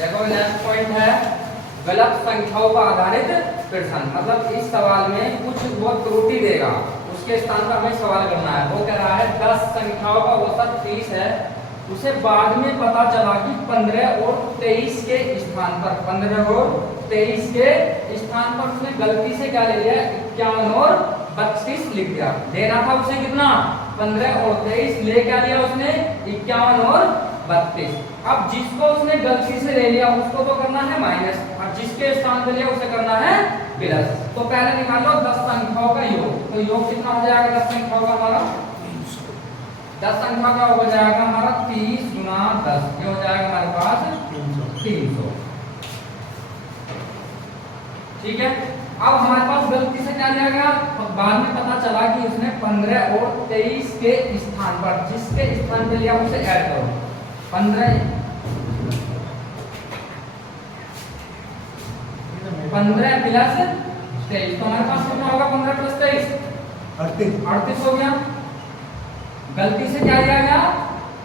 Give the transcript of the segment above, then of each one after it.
देखो next point है गलत संख्याओं पर आधारित प्रश्न। मतलब इस सवाल में कुछ वो त्रुटि देगा, उसके स्थान पर हमें सवाल करना है। वो कह रहा है 10 संख्याओं का औसत 30 है, उसे बाद में पता चला कि 15 और 23 के स्थान पर 15 और 23 के स्थान पर उसने गलती से क्या ले लिया, 51 और 32 लिख दिया। देना था उसे कितना, 15 और 23, ले क्या लिया उसने, 51 और 32। अब जिसको उसने गलती से ले लिया उसको तो करना है माइनस, और जिसके स्थान पे लिया उसे करना है प्लस। तो पहले निकाल लो 10 संख्याओं का योग। तो योग कितना हो जाएगा 10 संख्याओं का हमारा, 10 संख्या का हो जाएगा हमारा 30 गुना 10, ये हो जाएगा हमारे पास 300। ठीक है। अब हमारे पास गलती से क्या लिया गया, बाद में पता चला कि उसने 15 और 23 के स्थान पर, जिसके स्थान पे लिया उसे ऐड करो। 15 प्लस 23, तो हमारे पास कितना होगा, 15 प्लस 23 38 हो गया। गलती से क्या लिया गया,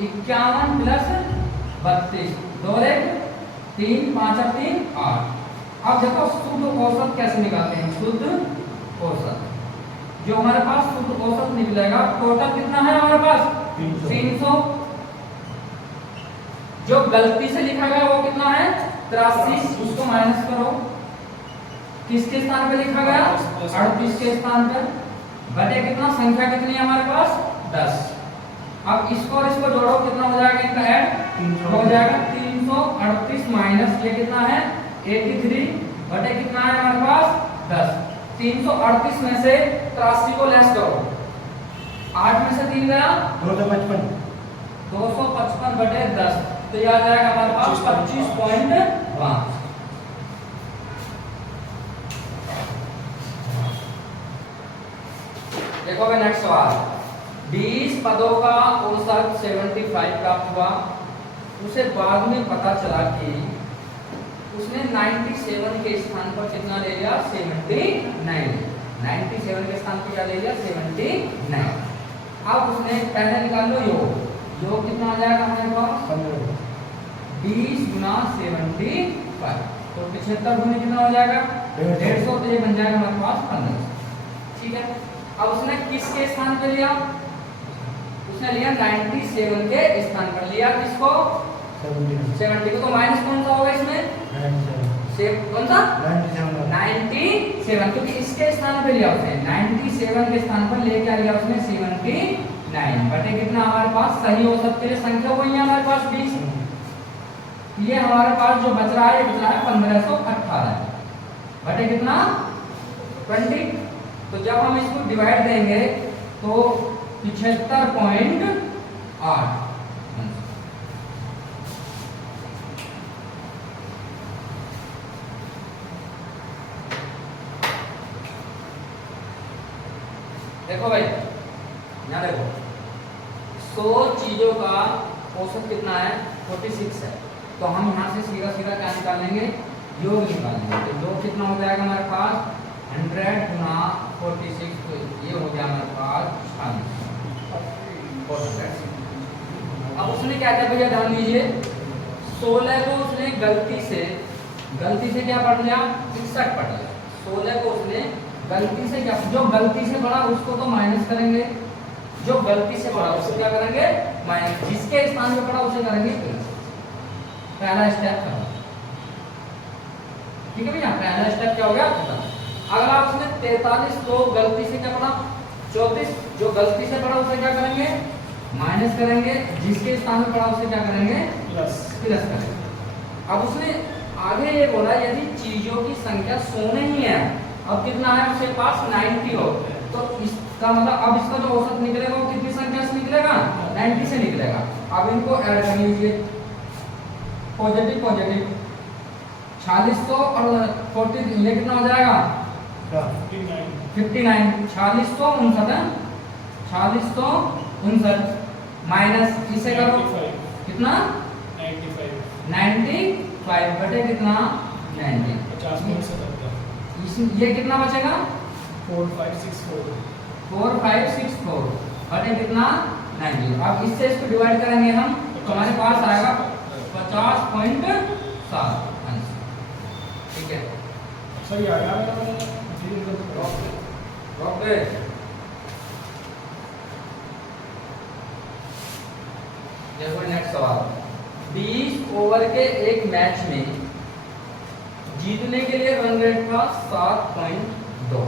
51 प्लस 32, 2 1 3 5 और 3 8। अब देखो शुद्ध औसत कैसे निकालते हैं, शुद्ध औसत जो हमारे पास शुद्ध औसत निकलेगा, टोटल कितना है हमारे पास 300। जो गलती से लिखा गया वो कितना है 83, उसको माइनस करो। किसके स्थान पे लिखा गया, 38 के स्थान पे, बटे कितना, संख्या कितनी है हमारे पास 10। अब इसको और इसको जोड़ो, कितना हो जाएगा इनका ऐड, हो जाएगा 338 माइनस ये कितना है 83, बटे कितना है हमारे पास 10। 338 में से 83 को लेस करो, 8 में से 3 गया 255, 255 बटे 10, तो ये आ जाएगा हमारे पास 25.5। देखो भाई नेक्स्ट सवाल, 20 पदों का औसत 75 प्राप्त हुआ, उसे बाद में पता चला कि उसने 97 के स्थान पर कितना ले लिया, 79। 97 के स्थान पर क्या ले लिया, 79। अब उसने पहले निकाल लो योग, योग कितना आ जाएगा हमारे पास 20 गुना 75, तो 75 गुना कितना हो जाएगा 150, तो ये बन जाएगा हमारे पास 15। ठीक है। अब उसने किसके स्थान पे लिया, उसने लिया 97 के स्थान पर लिया, किसको 70 को, तो माइनस कौन सा होगा इसमें, कौन सा 97, क्योंकि इसके स्थान पे लिया उसने 97 के स्थान पर ले क्या लिया उसने 79, बटे कितना हमारे पास सही औसत के लिए संख्या वही है हमारे पास 20। ये हमारे पास जो बच रहा है, ये बच रहा है 1518, बटे कितना 20। तो जब हम इसको डिवाइड देंगे तो 75.8। देखो भाई यहाँ देखो 100 चीजों का औसत कितना है 46 है, तो हम यहाँ से सीधा सीधा क्या निकालेंगे, योग निकालेंगे। तो योग कितना हो जाएगा हमारे पास 100 गुना 46, तो ये हो गया हमारे पास 46। अब उसने क्या किया भैया, ध्यान दीजिए, 16 को उसने गलती से क्या पढ़ लिया, 61 पढ़ लिया। 16 को उसने गलती से क्या, जो गलती से पढ़ा उसको तो माइनस करेंगे, जो गलती से पढ़ा उसको क्या करेंगे माइनस, जिसके स्थान पे पढ़ा उसे करेंगे प्लस। पहला स्टेप था, ठीक है भैया, पहला स्टेप क्या हो गया खत्म। अगला उसने 43 को गलती से क्या पढ़ा 34, जो गलती से पढ़ा उसे क्या करेंगे माइनस करेंगे, जिसके स्थान पे पढ़ा उसे क्या करेंगे प्लस करेंगे। अब उसने आगे ये बोला यदि चीजों की संख्या 100 नहीं है, अब कितना है उसके पास 90 हो, तो इसका मतलब अब इसका जो औसत निकलेगा वो कितनी संख्या से निकलेगा 90 से निकलेगा। अब इनको ऐड कर लीजिए, पॉजिटिव 4600 और 40, ये कितना हो जाएगा 59, 4659 माइनस इसे करो कितना 95 बटे कितना 90, ये कितना बचेगा 4564 बटे कितना 90। अब इससे इसको डिवाइड करेंगे हम, तो हमारे पास आएगा 50.5। 7 अंश। ठीक है, सही आ गया। ओके। देखो नेक्स्ट सवाल, 20 ओवर के एक मैच में जीतने के लिए रन रेट था 7.2।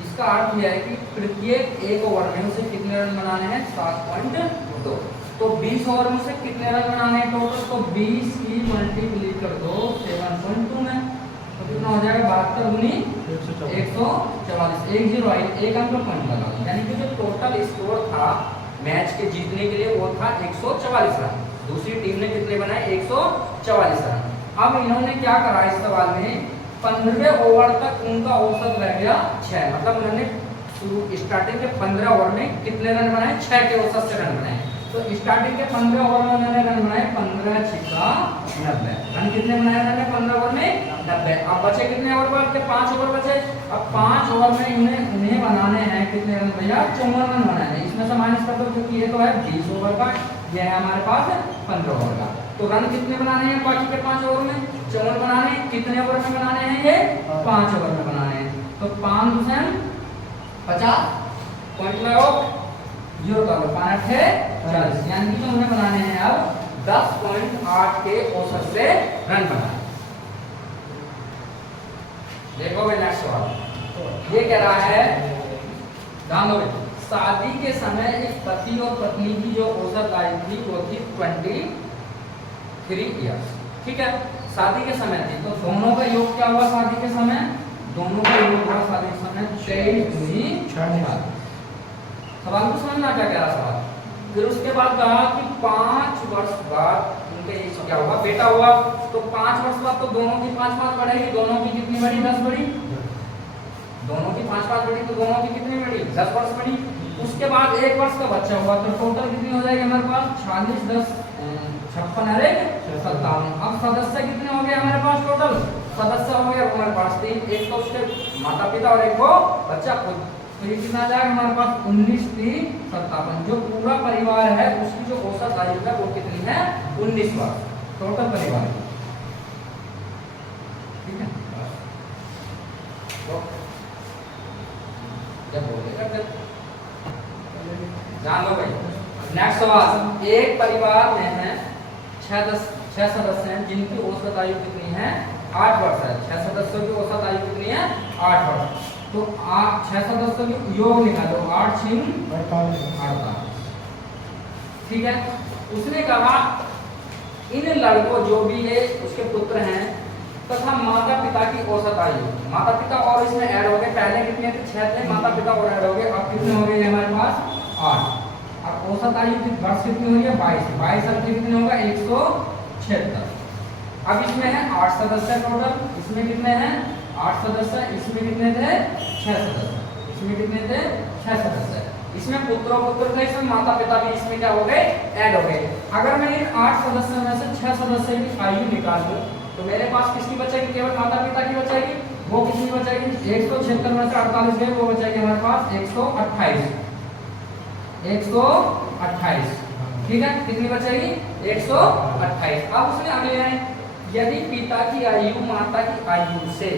इसका अर्थ यह है कि प्रत्येक एक ओवर में उसे कितने रन बनाने हैं? 7.2। तो 20 ओवर में उसे कितने रन बनाने हैं टोटल? तो 20 की मल्टीप्लाई कर दो 7.2 में, तो कितना हो जाएगा? 72 गुनी 144। 108 एक अंक पॉइंट लगा, यानी कि जो टोटल स्कोर था मैच के जीतने के लिए वो था 144 रन। दूसरी टीम ने कितने बनाए? 144 रन। अब इन्होंने क्या करा इस सवाल में, 15वें ओवर तक उनका औसत रह गया 6, मतलब उन्होंने स्टार्टिंग के 15 ओवर में कितने रन बनाए? 6 के औसत से रन बनाए। तो स्टार्टिंग के 15 ओवर में उन्होंने रन बनाए 15 छिक्का 90 रन। कितने बनाए उन्होंने 15 ओवर में? 90। अब बचे कितने ओवर बाद के? 5 ओवर बचे। अब 5 ओवर में उन्हें बनाने हैं कितने रन भैया? 54 रन बनाने हैं। इसमें से माइनस कर दो क्योंकि ये तो है 20 ओवर का, ये है हमारे पास 15 ओवर का। तो रन कितने बनाने हैं बाकी के 5 ओवर में? 54 बनाने हैं। कितने ओवर में बनाने हैं? ये 5 ओवर में बनाने हैं। तो 5 दूसरे 50 पॉइंट लगाओ, 0 कर लो, 5 है 40, यानी कि उन्हें बनाने हैं अब 10.8 के औसत से रन बनाए। देखो भाई नेक्स्ट सवाल, ये कह रहा है, ध्यान दो, शादी के समय एक पति और पत्नी की जो औसत आयु थी वो थी 23 ईयर्स। ठीक है, शादी के समय थी, तो दोनों का योग क्या हुआ शादी के समय? दोनों का योग हुआ शादी के समय 23। सवाल को समझना क्या कह रहा सवाल। फिर उसके बाद कहा कि 5 वर्ष बाद उनके क्या हुआ? बेटा हुआ। तो 5 वर्ष बाद तो दोनों की 5 बढ़ेगी, दोनों की कितनी बढ़ी? 10 बढ़ी। दोनों की 5 बढ़ी तो दोनों की कितनी बढ़ी? 10 वर्ष बढ़ी। उसके बाद 1 वर्ष का बच्चा हुआ, तो टोटल कितनी हो जाएगी हमारे पास? 46 10 56 अरे 57। अब सदस्य कितने हो गए हमारे पास? टोटल सदस्य हो गए हमारे पास 3, एक तो उसके माता पिता और एक वो बच्चा खुद। तो ये कितना आ जाएगा हमारे पास? 19 3 57। जो पूरा परिवार है उसकी जो औसत आयु है वो कितनी है? 19 वर्ष टोटल परिवार की। ठीक है, तो जब बोलेगा फिर जान लो भाई। नेक्स्ट सवाल, एक परिवार में है 6 सदस्य हैं जिनकी औसत आयु कितनी है? 8 वर्ष है। 6 सदस्यों की औसत आयु कितनी है? 8 वर्ष। तो 6 सदस्यों की योग निकालो, 8 6 48। ठीक है, उसने कहा इन लड़कों जो भी ये उसके पुत्र हैं तथा माता पिता की औसत आयु, माता पिता और इसमें ऐड हो गए, पहले कितने थे? 6 थे, माता पिता और ऐड हो गए, अब कितने हो गए हमारे पास? 8। अब औसत आयु की वर्ष कितनी हुई है? 22। 22 अब कितने होगा? 176। अब इसमें है 8 सदस्य टोटल, इसमें कितने हैं? 8 सदस्य, इसमें कितने थे? 6 सदस्य, इसमें कितने थे? 6 सदस्य। इसमें पुत्र पुत्र थे, इसमें माता पिता भी इसमें क्या हो गए? ऐड हो गए। अगर मैं इन 8 सदस्यों में से 6 सदस्य की आयु निकाल दूं तो मेरे पास किसकी बचेगी? केवल माता पिता की बचेगी। वो कितनी बचेगी? 176 में से 48 गए, वो बचेगी हमारे पास 128। 128। ठीक है, कितनी बचेगी? 128। अब उसने अगले लाइन, यदि पिता की आयु माता की आयु से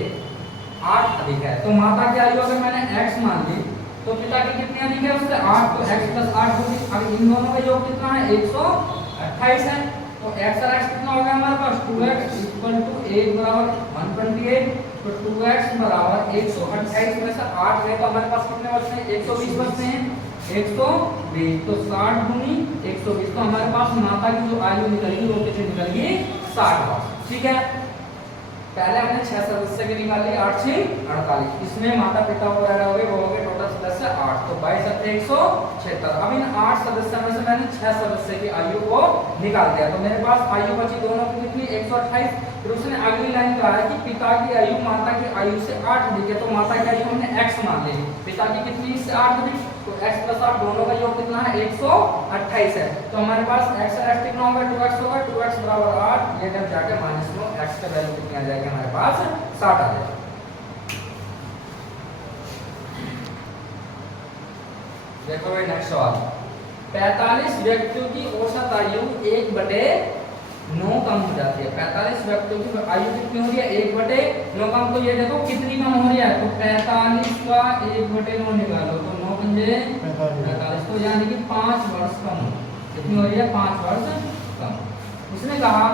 8 अधिक है, तो माता की आयु अगर मैंने x मान ली तो पिता की कितनी अधिक है? उससे 8, तो x + 8 होगी। अब इन दोनों का योग कितना है? 128 है। तो x और x कितना हो गया हमारे पास? 2x = 1 बराबर 128। तो 2x बराबर 128 में से 8 गए तो हमारे पास कितने बचते हैं? 120 बचते हैं। 120, तो 60 गुनी 120, तो हमारे पास माता की जो आयु निकलेगी वो कितनी निकलेगी? 60 वर्ष। ठीक है, पहले हमने 6 सदस्य के निकाल लिए, 8 6 48। इसमें माता पिता को ऐड हो गए, वो हो गए टोटल सदस्य 8, तो 22 176। अब इन 8 सदस्यों में से मैंने 6 सदस्य की आयु को निकाल दिया, तो मेरे पास आयु बची दोनों की कितनी? 128। फिर उसने अगली लाइन कहा है कि पिता की आयु माता की आयु से 8 अधिक है, तो माता की आयु हमने x मान ली, पिता की कितनी? इससे 8 अधिक, तो x + 8 दोनों का योग कितना है? 128 है। तो हमारे पास x और x कितना होगा? 2x होगा। 2x बराबर 8, ये जब जाके -9, x का वैल्यू कितनी आ जाएगी हमारे पास? 60 आ जाएगा। देखो भाई नेक्स्ट सवाल, 45 व्यक्तियों की औसत आयु 1/10 9 कम हो जाती है। 45 व्यक्तियों की आयु कितनी हो रही है, 1/9 कम। तो ये देखो कितनी कम हो रही है, तो 45 का 1/9 निकालो तो 9 पंजे 45, तो यानी कि 5 वर्ष कम। कितनी हो रही है, 5 वर्ष कम। उसने कहा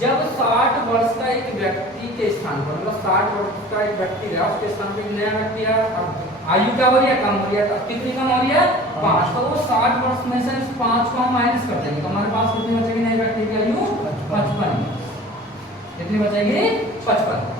जब 60 वर्ष का एक व्यक्ति के स्थान पर, मतलब 60 वर्ष का एक व्यक्ति रहा, उसके स्थान पर एक नया व्यक्ति आया, अब आयु क्या हो रही है, कम हो रही है। तब कितनी कम हो रही है, 5। तो वो 60 वर्ष में से 5 को हम माइनस कर देंगे, तो हमारे पास कितनी बचेगी नए व्यक्ति की आयु, 55। कितनी बचेगी, 55।